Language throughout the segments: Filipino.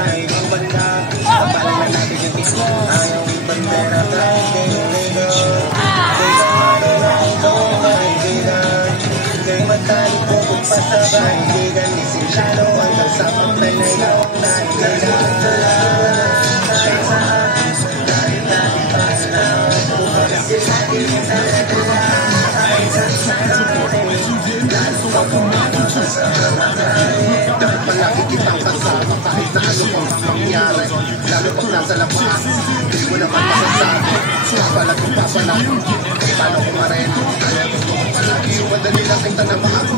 sa ibang banda. Kapalan na natin yung tipo. Ayaw yung bandera kahit kayo ligo. Kaya marunong ito kaibigan. Kaya matali ko kung pa sa kaibigan. Isip lalo hanggang sa pagpanayaw na kailangan. Kaya sa akin, dahil natin pa na. Kasi sa akin yung talaga. Ay sa akin, lalo pa pumato sa kamay. Dahil palagi kitang kasama kahit na ano pang mangyari. Lalo pag nasa labas, hindi mo naman masasabi. Kapalat kong papalago, paano ko mareno. Palagi yung madali lang tingnan na maago.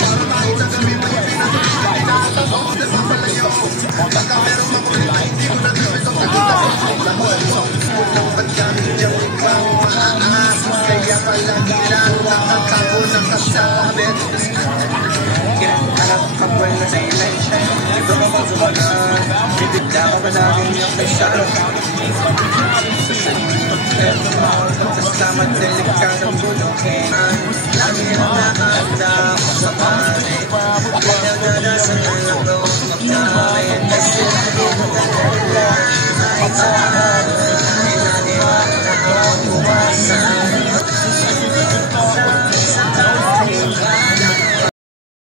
Para makita kami may pinatatakot. Napapalayo ko, baka merong makulit na hindi ko nag-repit ang pagkitabi. Lahat sa puso ba't kami diyang ikaw maaas. Kaya palagi lang nakakago ng kasabit. Kinaharap ka buwan na sa election. Ito ka bang sumagal? Bibigla ka ba laging yung official? Sa saling pagkento mo, pagkasama delikadong bulukin. Lagi na nakahanda ako sa pari. Kaya nadasan na lang